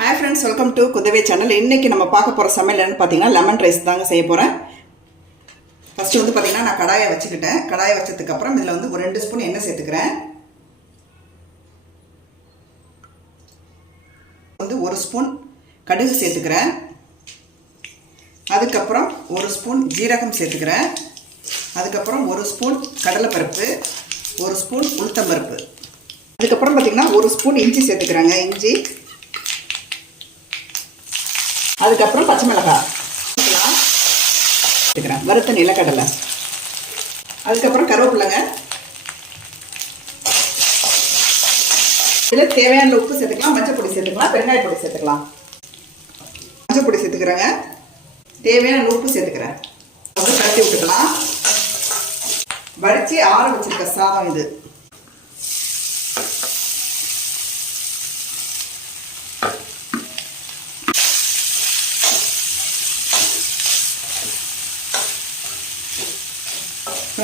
Hi friends welcome to குதவே channel இன்றைக்கி நம்ம பார்க்க போகிற சமையல் என்னன்னு பார்த்தீங்கன்னா லெமன் ரைஸ் தாங்க செய்ய போகிறேன் ஃபஸ்ட்டு வந்து பார்த்தீங்கன்னா நான் கடாயை வச்சுக்கிட்டேன். கடாயை வச்சதுக்கப்புறம் இதில் வந்து ஒரு ரெண்டு ஸ்பூன் எண்ணெய் சேர்த்துக்கிறேன். வந்து ஒரு ஸ்பூன் கடுகு சேர்த்துக்கிறேன். அதுக்கப்புறம் ஒரு ஸ்பூன் ஜீரகம் சேர்த்துக்கிறேன். அதுக்கப்புறம் ஒரு ஸ்பூன் கடலைப்பருப்பு ஒரு ஸ்பூன் உளுத்தம்பருப்பு. அதுக்கப்புறம் பார்த்தீங்கன்னா ஒரு ஸ்பூன் இஞ்சி சேர்த்துக்கிறேங்க. இஞ்சி அதுக்கப்புறம் பச்சை மிளகாய் சேர்த்துக்கலாம். வறுத்த நிலக்கடலை. அதுக்கப்புறம் கருவேப்பிலைங்க. இதில் தேவையான உப்பு சேர்த்துக்கலாம். மஞ்சள் பொடி சேர்த்துக்கலாம். பெருங்காய பொடி சேர்த்துக்கலாம். மஞ்சள் பொடி சேர்த்துக்கிறேங்க. தேவையான உப்பு சேர்த்துக்கிறேன். அப்புறம் கட்டி விட்டுக்கலாம். வடித்து ஆற வச்சிருக்க சாதம் இது.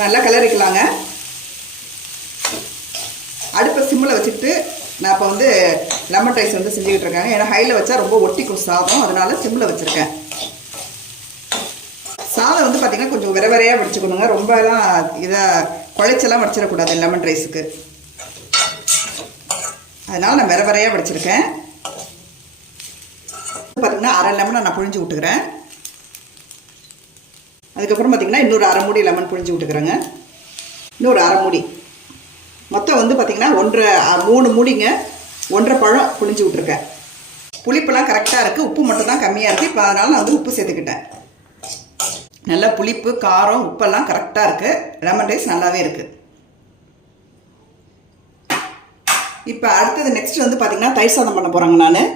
நல்லா கிளறிக்கலாங்க அடுப்பை சிம்மில் வச்சுக்கிட்டு நான் இப்போ வந்து லெமன் ரைஸ் வந்து செஞ்சுக்கிட்டு இருக்கேன். ஏன்னா ஹையில் வச்சா ரொம்ப ஒட்டிக்கும் சாதம். அதனால சிம்மில் வச்சுருக்கேன். சாதம் வந்து பார்த்திங்கன்னா கொஞ்சம் விர விரையாக வடிச்சுக்கணுங்க. ரொம்பலாம் இதை குழைச்செல்லாம் வடிச்சிடக்கூடாது லெமன் ரைஸுக்கு அதனால் நான் விர விரையாக வடிச்சிருக்கேன். பார்த்திங்கன்னா அரை லெமனை நான் புழிஞ்சு விட்டுக்கிறேன் அதுக்கப்புறம் பார்த்திங்கன்னா இன்னொரு அரை மூடி லெமன் புழிஞ்சு விட்டுக்கிறேங்க. இன்னொரு அரை மூடி. மொத்தம் வந்து பார்த்திங்கன்னா ஒன்றரை மூணு மூடிங்க ஒன்றரை பழம் புழிஞ்சு விட்ருக்கேன் புளிப்பெல்லாம் கரெக்டாக இருக்குது உப்பு மட்டும் தான் கம்மியாக இருக்குது இப்போ அதனால் நான் வந்து உப்பு சேர்த்துக்கிட்டேன். நல்லா புளிப்பு காரம் உப்பெல்லாம் கரெக்டாக இருக்குது லெமன் ரைஸ் நல்லாவே இருக்குது இப்போ அடுத்தது நெக்ஸ்ட் வந்து பார்த்திங்கன்னா தயிர் சாதம் பண்ண போகிறாங்க நான்.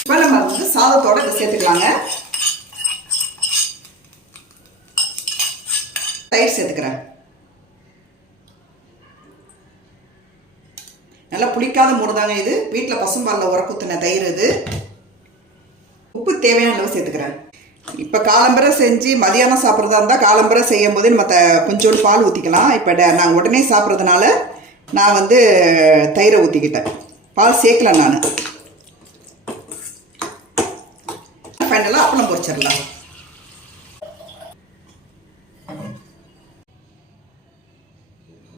இப்போ நம்ம வந்து சாதத்தோட இதை சேர்த்துக்கலாங்க. தயிர் சேர்த்துக்கிறேன். நல்லா புளிக்காத மூணு தாங்க இது. வீட்டில் பசும்பாலில் உரக்குத்தின தயிர் இது. உப்பு தேவையான அளவு சேர்த்துக்கிறேன். இப்போ காலம்பரை செஞ்சு மதியானம் சாப்பிட்றதா இருந்தால் காலம்பரை செய்யும் போது நம்ம த கொஞ்சோண்டு பால் ஊற்றிக்கலாம் இப்போ நாங்கள் உடனே சாப்பிட்றதுனால நான் வந்து தயிரை ஊற்றிக்கிட்டேன் பால் சேர்க்கல நான். ஃபைனலாக அப்பளம் பொரிச்சிடலாம்.